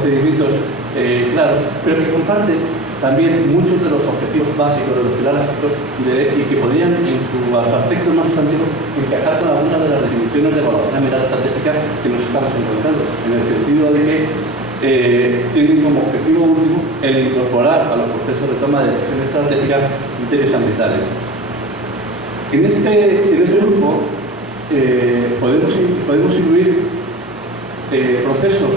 procedimientos claros, pero que comparte también muchos de los objetivos básicos de los pilares y que podrían, en su aspecto más sustantivo, encajar con algunas de las definiciones de evaluación ambiental estratégica que nos estamos encontrando, en el sentido de que tienen como objetivo último el incorporar a los procesos de toma de decisiones estratégicas criterios ambientales. En este grupo podemos incluir procesos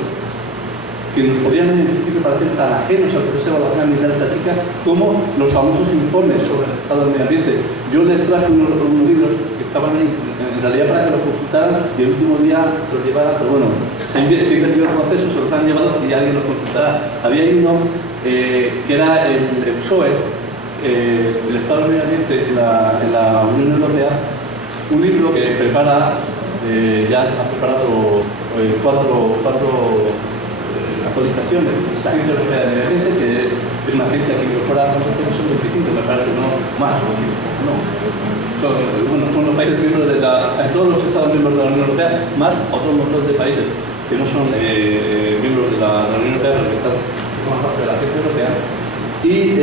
que nos podrían en principio parecer tan ajenos al proceso de evaluación ambiental estática como los famosos informes sobre el estado del medio ambiente. Yo les traje unos libros que estaban ahí, en realidad para que los consultaran, y el último día se los llevara, pero bueno, se ha invertido el proceso, se los han llevado y alguien los consultará. Había uno que era el PSOE, el estado del medio ambiente en la Unión Europea, un libro que prepara, ya ha preparado cuatro actualizaciones. La Agencia Europea de Medio Ambiente, que es una agencia que incorpora son 25, me parece, no más, no. Son los países miembros de todos los Estados miembros de la Unión Europea, más otros montón de países que no son miembros de la Unión Europea, pero que están forman parte de la Agencia Europea. Y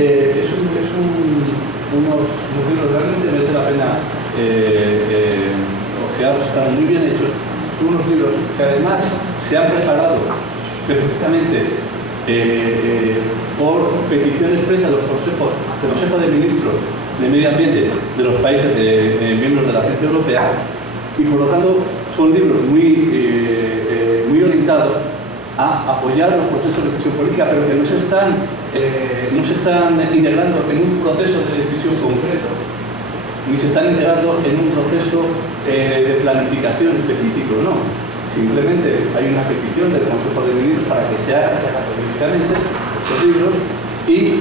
unos libros realmente merece la pena ojearlos, están muy bien hechos. Son unos libros que además se han preparado precisamente por petición expresa de los consejos de ministros de medio ambiente de los países miembros de la Agencia Europea, y por lo tanto son libros muy orientados a apoyar los procesos de decisión política, pero que no se están integrando en un proceso de decisión concreto, ni se están integrando en un proceso de planificación específico, no. Simplemente hay una petición del Consejo de Ministros para que se haga políticamente estos libros, y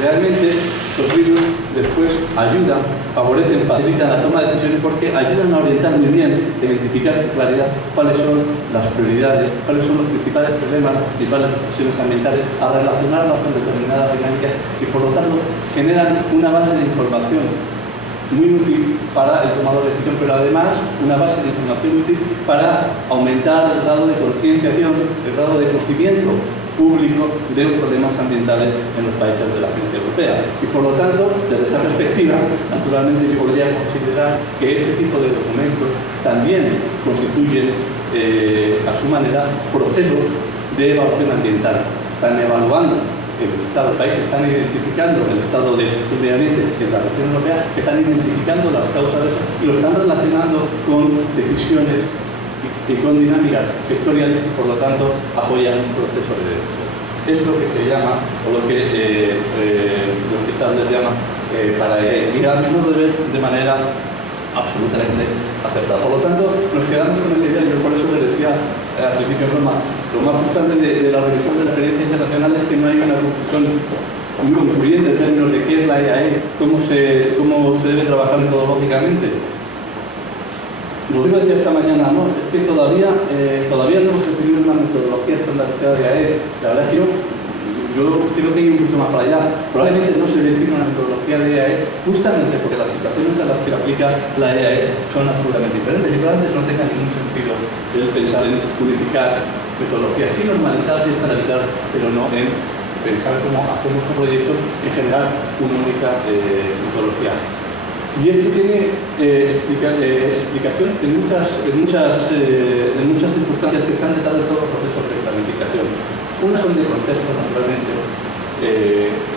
realmente estos libros después ayudan, favorecen, facilitan la toma de decisiones, porque ayudan a orientar muy bien, a identificar con claridad cuáles son las prioridades, cuáles son los principales problemas, las principales cuestiones ambientales, a relacionarlas con determinadas dinámicas, y por lo tanto generan una base de información muy útil para el tomador de decisión, pero además una base de información útil para aumentar el grado de concienciación, el grado de conocimiento público de los problemas ambientales en los países de la Agencia Europea. Y por lo tanto, desde esa perspectiva, naturalmente yo podría considerar que este tipo de documentos también constituyen a su manera procesos de evaluación ambiental. Están evaluando el estado del país, están identificando el estado de medio ambiente en la región europea, están identificando las causas de eso y lo están relacionando con decisiones y con dinámicas sectoriales, y por lo tanto apoyan un proceso de decisión. Es lo que se llama, o lo que Charles llama para ir al mismo deber de manera absolutamente acertada. Por lo tanto, nos quedamos con esa idea. Yo por eso le decía al principio en Roma, lo más frustrante de la revisión de la experiencia internacional es que no hay una conclusión muy concluyente en términos de qué es la EAE, cómo se debe trabajar metodológicamente. Lo iba a decir esta mañana, ¿no? Es que todavía no hemos definido una metodología estandarizada de EAE. La verdad es que yo creo que hay un poquito más para allá. Probablemente no se define una metodología de EAE justamente porque las situaciones a las que aplica la EAE son absolutamente diferentes, y probablemente no tenga ningún sentido el pensar en unificar metodologías, sí normalizar y estandarizar, pero no en pensar cómo hacemos un proyecto en general una única metodología. Y esto tiene explicación en muchas circunstancias que están detrás de todos los procesos de planificación. Unas son de contexto, naturalmente,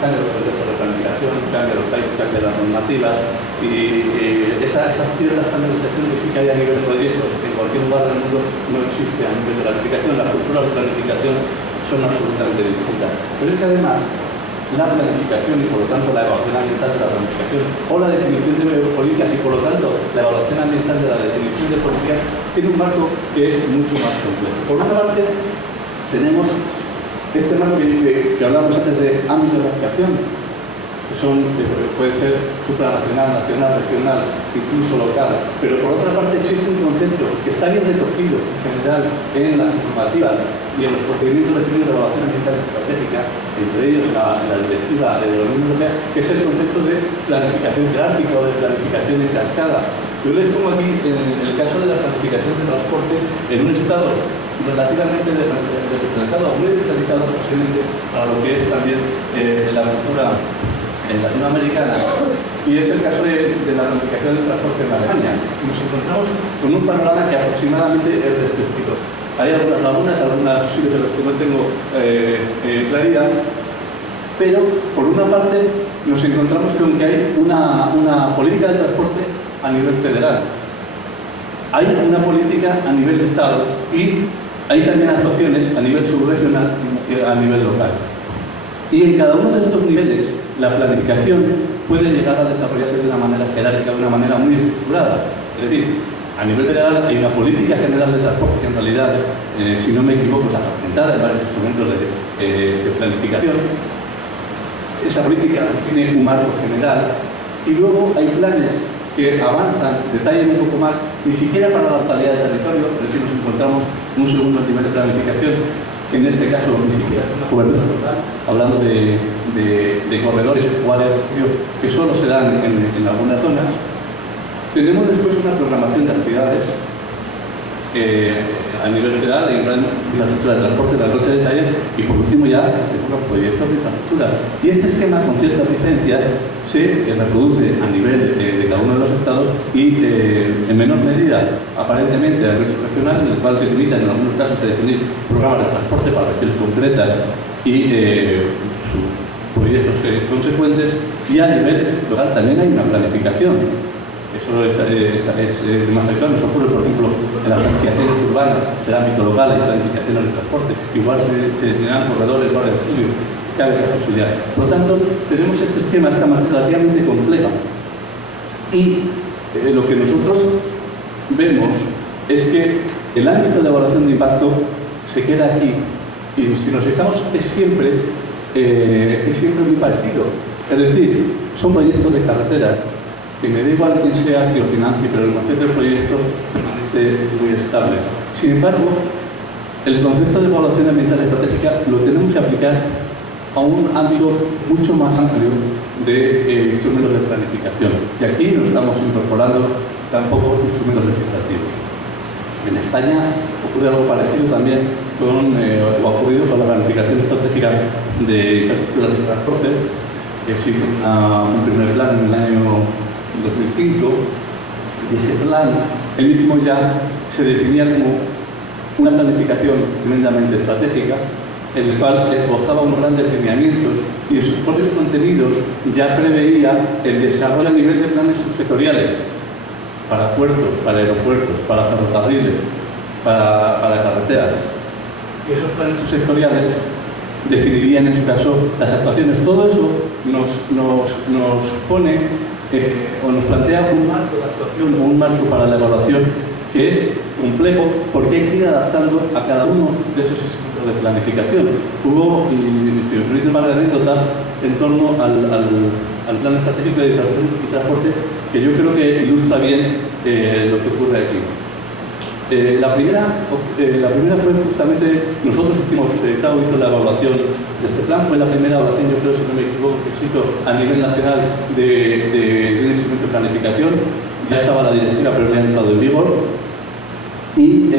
cambia los contextos de planificación, cambia los países, cambia las normativas, y esa cierta estandarización que sí que hay a nivel de proyectos en cualquier lugar del mundo no existe a nivel de planificación. Las culturas de planificación son absolutamente distintas. Pero es que además la planificación y por lo tanto la evaluación ambiental de la planificación, o la definición de políticas y por lo tanto la evaluación ambiental de la definición de políticas, tiene un marco que es mucho más complejo. Por una parte, tenemos este marco que hablamos antes de ámbitos de aplicación, que puede ser supranacional, nacional, regional, incluso local, pero por otra parte existe un concepto que está bien recogido en general en las normativas y en los procedimientos definidos de evaluación ambiental estratégica, entre ellos la directiva de la Unión Europea, que es el concepto de planificación jerárquica o de planificación en cascada. Yo les pongo aquí, en el caso de la planificación de transporte, en un estado relativamente descentralizado, muy posiblemente para lo que es también la cultura latinoamericana, y es el caso de la planificación del transporte en Alemania. Nos encontramos con un panorama que aproximadamente es de este estilo. Hay algunas sitios en los que no tengo claridad, pero por una parte nos encontramos con que hay una política de transporte a nivel federal, hay una política a nivel de Estado y hay también actuaciones a nivel subregional y a nivel local. Y en cada uno de estos niveles la planificación puede llegar a desarrollarse de una manera jerárquica, de una manera muy estructurada. Es decir, a nivel federal hay una política general de transporte que en realidad, si no me equivoco, está fragmentada en varios instrumentos de planificación. Esa política tiene un marco general y luego hay planes que avanzan, detallan un poco más, ni siquiera para la totalidad del territorio, es decir, nos encontramos en un segundo nivel de planificación, que en este caso ni siquiera es una cobertura total, hablando de corredores o áreas que solo se dan en algunas zonas. Tenemos después una programación de actividades a nivel federal, en gran infraestructura de transporte, de transporte de taller, y por último ya tenemos proyectos de infraestructura. Y este esquema, con ciertas diferencias, se reproduce a nivel de cada uno de los estados y en menor medida, aparentemente, a nivel regional, en el cual se limitan en algunos casos a definir programas de transporte para regiones concretas y sus proyectos consecuentes, y a nivel local también hay una planificación. Eso es más habitual. Nos ocurre, por ejemplo, en las planificaciones urbanas del ámbito local, hay planificaciones de transporte, igual se definirán corredores, barrios de estudio, cabe esa posibilidad. Por lo tanto, tenemos este esquema, esta matriz relativamente compleja. Y lo que nosotros vemos es que el ámbito de evaluación de impacto se queda aquí. Y si nos fijamos, es siempre muy parecido. Es decir, son proyectos de carreteras que me da igual quién sea que lo financie, pero el concepto del proyecto permanece muy estable. Sin embargo, el concepto de evaluación ambiental estratégica lo tenemos que aplicar a un ámbito mucho más amplio de instrumentos de planificación. Y aquí nos estamos incorporando tampoco instrumentos legislativos. En España ocurre algo parecido también o ha ocurrido con la planificación estratégica de infraestructuras de transporte. Existe un primer plan en el año 2005, y ese plan, el mismo ya se definía como una planificación tremendamente estratégica, en el cual esbozaba unos grandes lineamientos y en sus propios contenidos ya preveía el desarrollo a nivel de planes subsectoriales para puertos, para aeropuertos, para ferrocarriles, para carreteras. Y esos planes subsectoriales definirían en su caso las actuaciones. Todo eso nos pone o nos plantea un marco de actuación o un marco para la evaluación que es complejo, porque hay que ir adaptando a cada uno de esos estilos de planificación. Hubo, y me permite más de anécdota, en torno al plan estratégico de infraestructura y transporte, que yo creo que ilustra bien lo que ocurre aquí. La primera fue justamente, nosotros hicimos, Cabo hizo la evaluación de este plan, fue la primera evaluación, yo creo, si no me equivoco, que se hizo a nivel nacional de un instrumento de planificación. Ya estaba la directiva, pero no había entrado en vigor. Y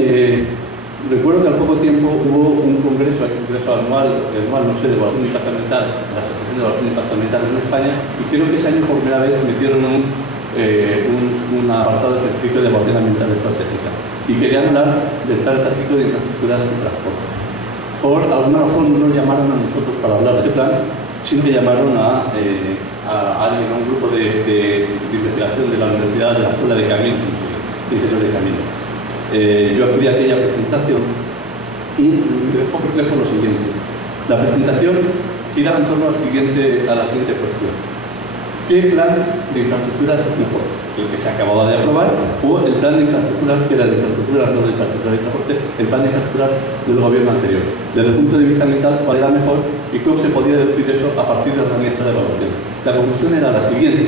recuerdo que al poco tiempo hubo un congreso anual, no sé, de evaluación impactamental, la Asociación de Evaluación Impactamental en España, y creo que ese año por primera vez metieron un apartado específico de evaluación ambiental estratégica. Y querían hablar del plan estratégico de infraestructuras y transporte. Por alguna razón no nos llamaron a nosotros para hablar de ese plan, sino que llamaron a alguien, a un grupo de investigación de la Universidad de la Escuela de Camino, de Interior de Camino. Yo acudí a aquella presentación y me dejó perplejo lo siguiente. La presentación giraba en torno a la siguiente cuestión. ¿Qué plan de infraestructuras es mejor? ¿El que se acababa de aprobar o el plan de infraestructuras, que era de infraestructuras, no de infraestructuras de transporte, el plan de infraestructuras del gobierno anterior? Desde el punto de vista ambiental, ¿cuál era mejor y cómo se podía deducir eso a partir de la herramienta de evaluación? La conclusión era la siguiente.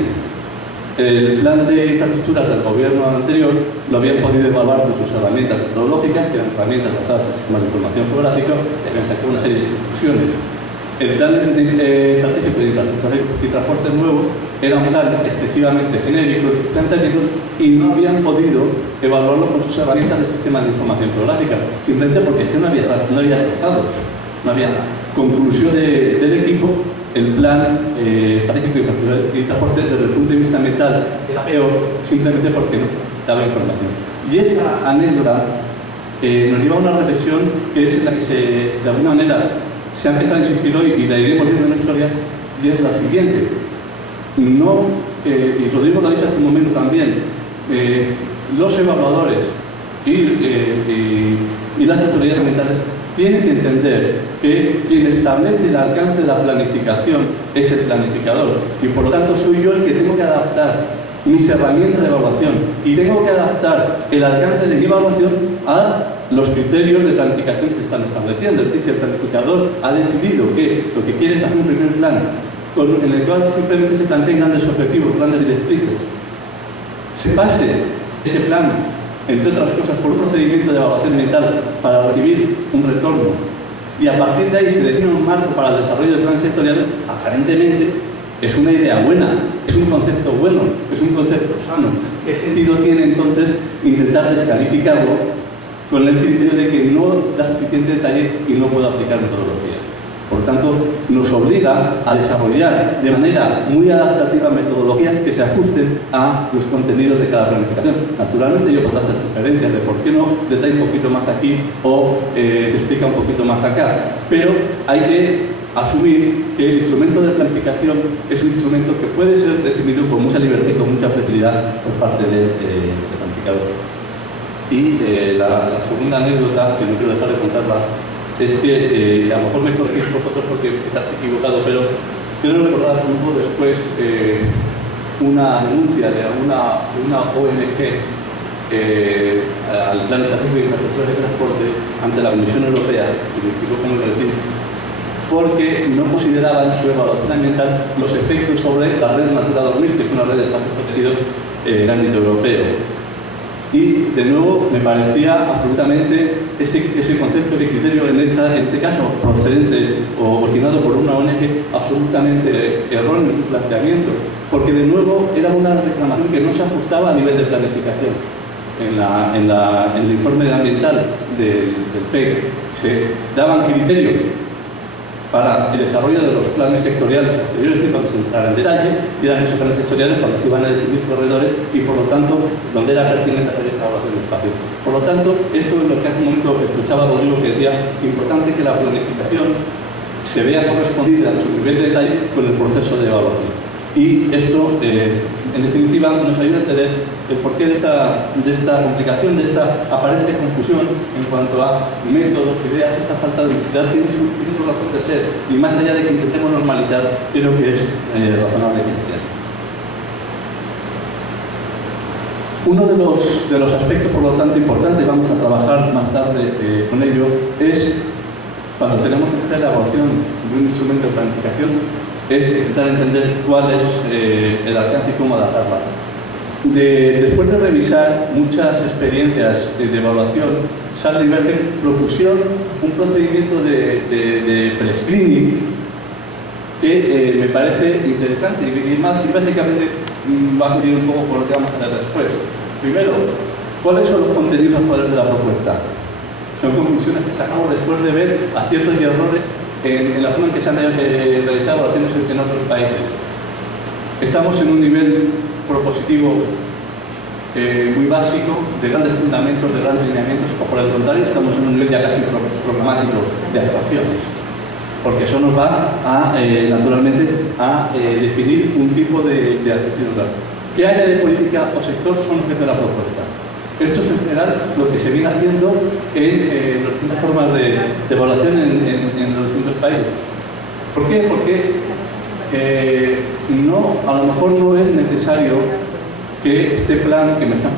El plan de infraestructuras del gobierno anterior lo habían podido evaluar con sus herramientas metodológicas, que eran herramientas basadas en sistemas de información geográfica, y habían sacado una serie de conclusiones. El plan estratégico de infraestructuras y transporte nuevo era un plan excesivamente genérico de sus planteamientos y no habían podido evaluarlo con sus herramientas de sistema de información geográfica, simplemente porque es que no había tratados. No no había nada. Conclusión del equipo, el plan estratégico de transporte desde el punto de vista ambiental era peor, simplemente porque no daba información. Y esa anécdota nos lleva a una reflexión que es la que de alguna manera se ha empezado a insistir hoy y la iremos viendo en la historia, y es la siguiente. No, y Rodrigo lo ha dicho hace un momento también, los evaluadores y las autoridades ambientales tienen que entender que quien establece el alcance de la planificación es el planificador, y por lo tanto soy yo el que tengo que adaptar mis herramientas de evaluación y tengo que adaptar el alcance de mi evaluación a los criterios de planificación que se están estableciendo. Es decir, el planificador ha decidido que lo que quiere es hacer un primer plan en el cual simplemente se planteen grandes objetivos, grandes directrices. Se pase ese plan, entre otras cosas, por un procedimiento de evaluación ambiental para recibir un retorno, y a partir de ahí se define un marco para el desarrollo de planes sectoriales. Aparentemente es una idea buena, es un concepto bueno, es un concepto sano. ¿Qué sentido tiene entonces intentar descalificarlo con el criterio de que no da suficiente detalle y no puedo aplicar metodologías? Por tanto, nos obliga a desarrollar de manera muy adaptativa metodologías que se ajusten a los contenidos de cada planificación. Naturalmente yo puedo hacer sugerencias de por qué no detalla un poquito más aquí o se explica un poquito más acá, pero hay que asumir que el instrumento de planificación es un instrumento que puede ser definido con mucha libertad y con mucha flexibilidad por parte del planificador. Y la segunda anécdota, que no quiero dejar de contarla, es que a lo mejor me corregís vosotros porque estás equivocado, pero quiero recordar que hubo después una denuncia de una ONG al Plan Estratégico de Infraestructuras de Transporte ante la Comisión Europea, y lo explico como lo decís, porque no consideraban su evaluación ambiental los efectos sobre la red Natura 2000, que es una red de espacios protegidos en ámbito europeo. Y, de nuevo, me parecía absolutamente ese concepto de criterio en este caso procedente o originado por una ONG absolutamente erróneo en su planteamiento, porque, de nuevo, era una reclamación que no se ajustaba a nivel de planificación. En el informe ambiental del PEC se daban criterios para el desarrollo de los planes sectoriales posteriores, que cuando se entrara en detalle, y eran esos planes sectoriales cuando se iban a definir corredores y, por lo tanto, donde era pertinente hacer esta evaluación de espacio. Por lo tanto, esto es lo que hace un momento escuchaba Rodrigo, que decía importante que la planificación se vea correspondida en su nivel de detalle con el proceso de evaluación. Y esto, en definitiva, nos ayuda a entender el porqué de esta complicación, de esta aparente confusión en cuanto a métodos, ideas. Esta falta de unicidad tiene su razón de ser, y más allá de que intentemos normalizar, creo que es razonable que esté así. Uno de los aspectos, por lo tanto, importantes, vamos a trabajar más tarde con ello, es cuando tenemos que hacer la evaluación de un instrumento de planificación, es intentar entender cuál es el alcance y cómo adaptarla. Después de revisar muchas experiencias de evaluación, Sal y Berger propusieron un procedimiento de pre-screening que me parece interesante y básicamente va a coincidir un poco con lo que vamos a hacer después. Primero, ¿cuáles son los contenidos actuales de la propuesta? Son conclusiones que sacamos después de ver aciertos y errores en la forma en que se han realizado evaluaciones en otros países. Estamos en un nivel propositivo muy básico, de grandes fundamentos, de grandes lineamientos, o por el contrario, estamos en un nivel ya casi programático de actuaciones, porque eso nos va a, naturalmente, a definir un tipo de actuación. ¿Qué área de política o sector son objeto de la propuesta? Esto es en general lo que se viene haciendo en las distintas formas de evaluación en los distintos países. ¿Por qué? Porque a lo mejor no es necesario que este plan que me están